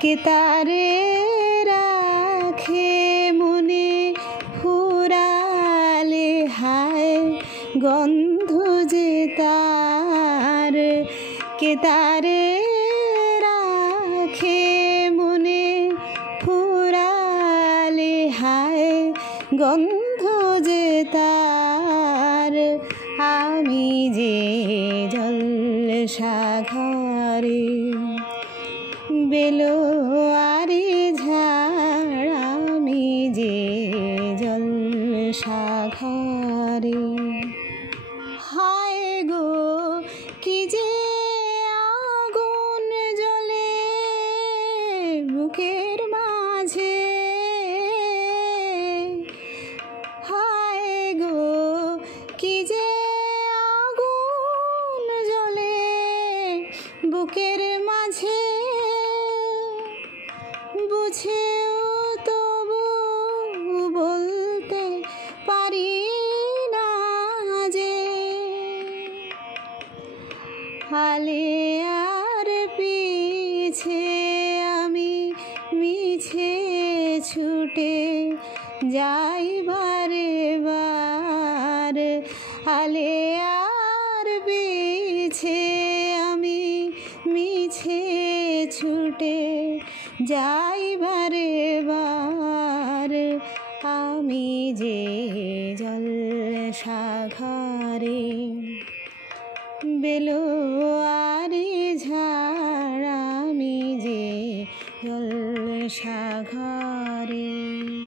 কে তারে রাখে মনে ফুরালে হায় গন্ধ যে তার কে তারে রাখে মনে ফুরালে হায় গন্ধ যে তার আমি যে জলসাঘরে বেলোয়ারি ঝাড় আমি যে জলসাঘরে হায় গো কি যে আগুন জ্বলে বুকের মাঝে হায় গো কি যে আগুন জ্বলে বুকের মাঝে বুঝেও তবু বলতে পারি না যে হালে আর পিছে আমি মিছে ছুটে যাই বারে বার হালে আর পিছে আমি মিছে ছুটে যাই বারে বার আমি যে জলসাঘরে বেলোয়ারি ঝাড় আমি যে জলসাঘরে।